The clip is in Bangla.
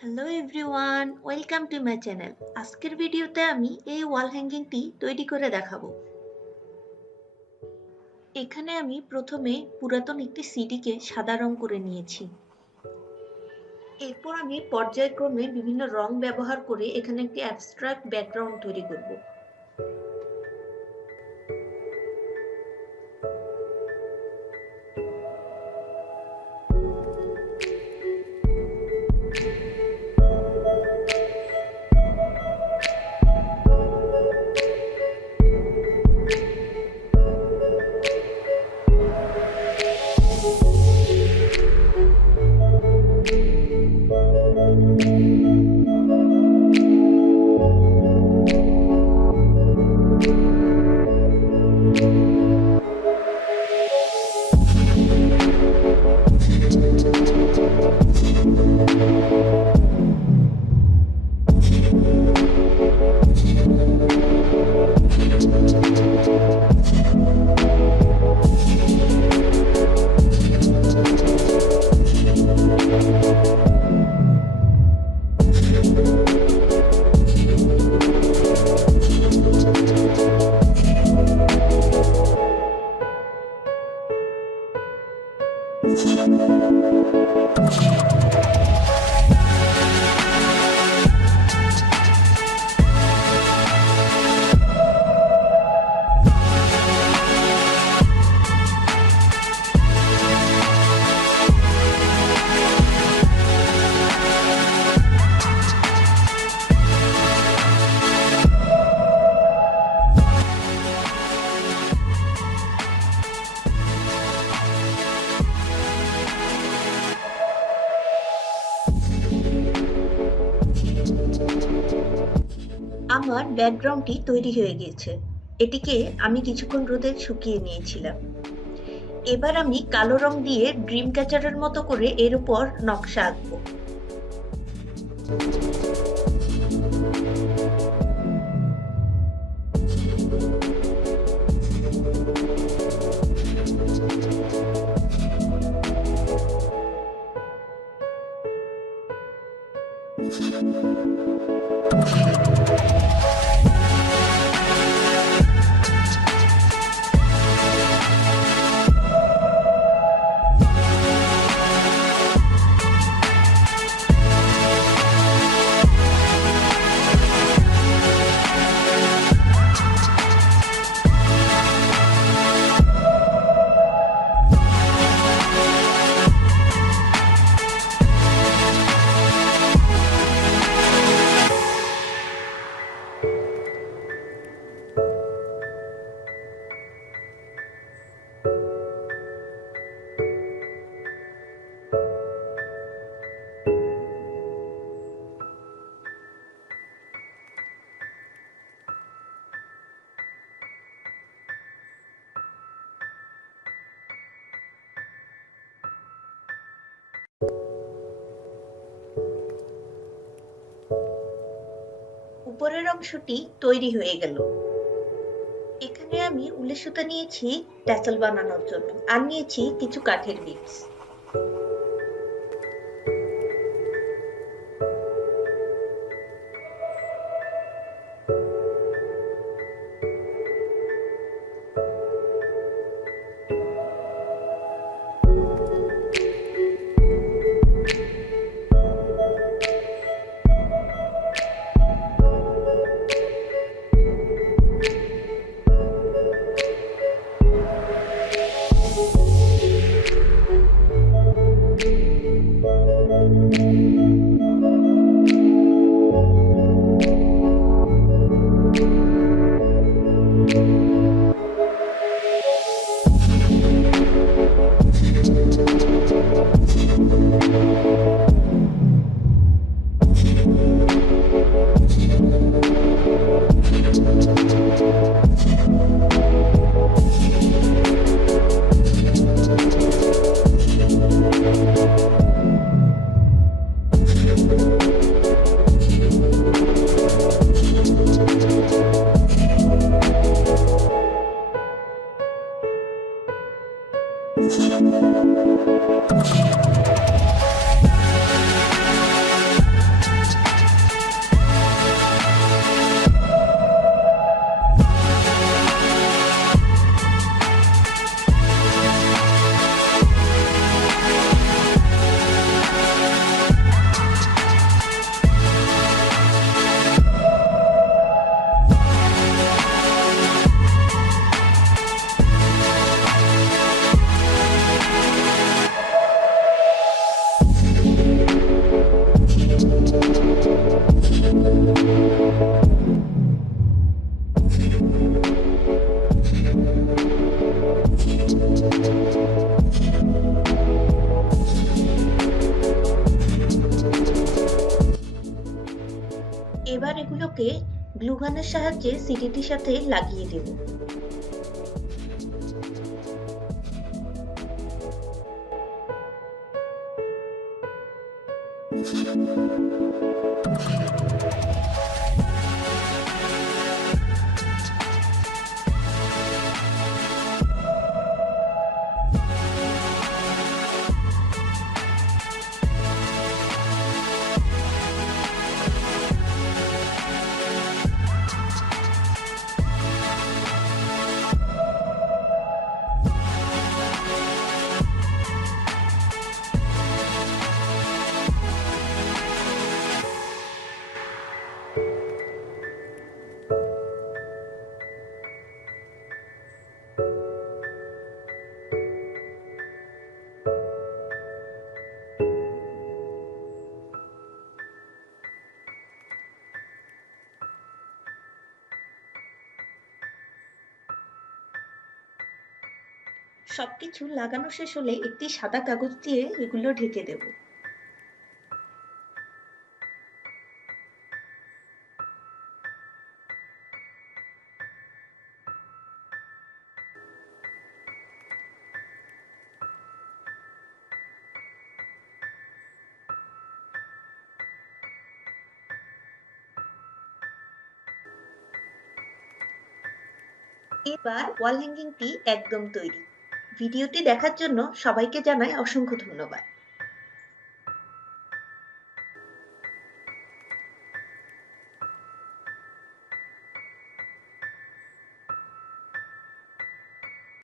Hello everyone, welcome to my channel. আজকের ভিডিওতে আমি এই ওয়াল হ্যাঙ্গিংটি তৈরি করে দেখাবো। এখানে আমি প্রথমে পুরাতন একটি সিডিকে সাদা রং করে নিয়েছি। এরপর আমি পর্যায়ক্রমে বিভিন্ন রং ব্যবহার করে এখানে একটি অ্যাবস্ট্রাক্ট ব্যাকগ্রাউন্ড তৈরি করব। আমার ব্যাকগ্রাউন্ডটি তৈরি হয়ে গিয়েছে। এটিকে আমি কিছুক্ষণ রোদে শুকিয়ে নিয়েছিলাম। এবার আমি কালো রং দিয়ে ড্রিম ক্যাচারের মতো করে এর উপর নকশা আঁকবো। উপরের অংশটি তৈরি হয়ে গেল। এখানে আমি উলের সুতা নিয়েছি ট্যাসেল বানানোর জন্য, আর নিয়েছি কিছু কাঠের বিটস। এবার এগুলোকে গ্লু গানের সাহায্যে সিডিটির সাথে লাগিয়ে দেব। সবকিছু লাগানো শেষ হলে একটি সাদা কাগজ দিয়ে এগুলো ঢেকে দেব। এবার ওয়াল হ্যাঙ্গিংটি একদম তৈরি। ভিডিওটি দেখার জন্য সবাইকে জানাই অসংখ্য ধন্যবাদ।